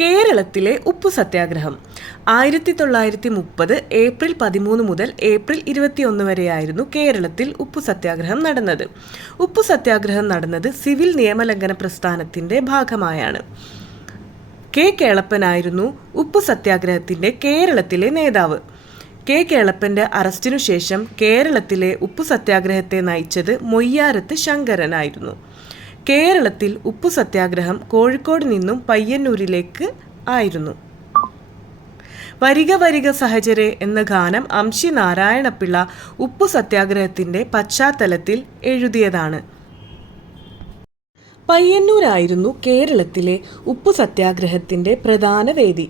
കേരളത്തിലെ ഉപ്പു സത്യാഗ്രഹം 1930 ഏപ്രിൽ 13 മുതൽ ഏപ്രിൽ 21 വരെയായിരുന്നു കേരളത്തിൽ ഉപ്പു സത്യാഗ്രഹം നടന്നത്. ഉപ്പു സത്യാഗ്രഹം നടന്നത് സിവിൽ നിയമലംഘന പ്രസ്ഥാനത്തിൻ്റെ ഭാഗമായാണ്. കെ കേളപ്പനായിരുന്നു ഉപ്പു സത്യാഗ്രഹത്തിൻ്റെ കേരളത്തിലെ നേതാവ്. കെ കേളപ്പൻ്റെ അറസ്റ്റിനു ശേഷം കേരളത്തിലെ ഉപ്പു സത്യാഗ്രഹത്തെ നയിച്ചത് മൊയ്യാരത്ത് ശങ്കരനായിരുന്നു. കേരളത്തിൽ ഉപ്പു സത്യാഗ്രഹം കോഴിക്കോട് നിന്നും പയ്യന്നൂരിലേക്ക് ആയിരുന്നു. വരിക വരിക സഹചരെ എന്ന ഗാനം അംശി നാരായണപിള്ള ഉപ്പു സത്യാഗ്രഹത്തിൻ്റെ പശ്ചാത്തലത്തിൽ എഴുതിയതാണ്. പയ്യന്നൂരായിരുന്നു കേരളത്തിലെ ഉപ്പു സത്യാഗ്രഹത്തിൻ്റെ പ്രധാന വേദി.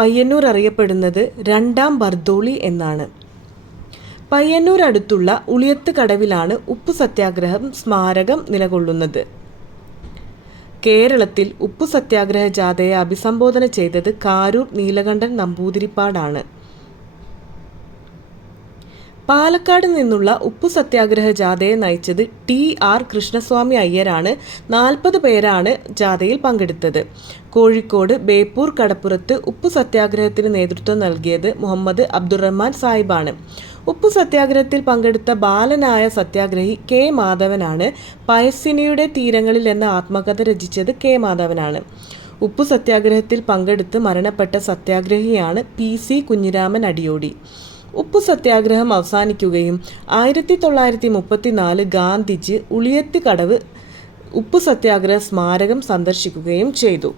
പയ്യന്നൂർ അറിയപ്പെടുന്നത് രണ്ടാം ബർദോളി എന്നാണ്. പയ്യന്നൂർ അടുത്തുള്ള ഉളിയത്ത് കടവിലാണ് ഉപ്പു സത്യാഗ്രഹം സ്മാരകം നിലകൊള്ളുന്നത്. കേരളത്തിൽ ഉപ്പു സത്യാഗ്രഹ ജാഥയെ അഭിസംബോധന ചെയ്തത് കാരൂർ നീലകണ്ഠൻ നമ്പൂതിരിപ്പാടാണ്. പാലക്കാട് നിന്നുള്ള ഉപ്പു സത്യാഗ്രഹ ജാഥയെ നയിച്ചത് TR കൃഷ്ണസ്വാമി അയ്യരാണ്. 40 പേരാണ് ജാഥയിൽ പങ്കെടുത്തത്. കോഴിക്കോട് ബേപ്പൂർ കടപ്പുറത്ത് ഉപ്പു സത്യാഗ്രഹത്തിന് നേതൃത്വം നൽകിയത് മുഹമ്മദ് അബ്ദുറഹ്മാൻ സാഹിബാണ്. ഉപ്പു സത്യാഗ്രഹത്തിൽ പങ്കെടുത്ത ബാലനായ സത്യാഗ്രഹി കെ മാധവനാണ്. പയസ്സിനിയുടെ തീരങ്ങളിൽ എന്ന ആത്മകഥ രചിച്ചത് കെ മാധവനാണ്. ഉപ്പു സത്യാഗ്രഹത്തിൽ പങ്കെടുത്ത് മരണപ്പെട്ട സത്യാഗ്രഹിയാണ് PC കുഞ്ഞിരാമൻ അടിയോടി. ഉപ്പു സത്യാഗ്രഹം അവസാനിക്കുകയും 1934 ഗാന്ധിജി ഉളിയത്ത് കടവ് ഉപ്പു സത്യാഗ്രഹ സ്മാരകം സന്ദർശിക്കുകയും ചെയ്തു.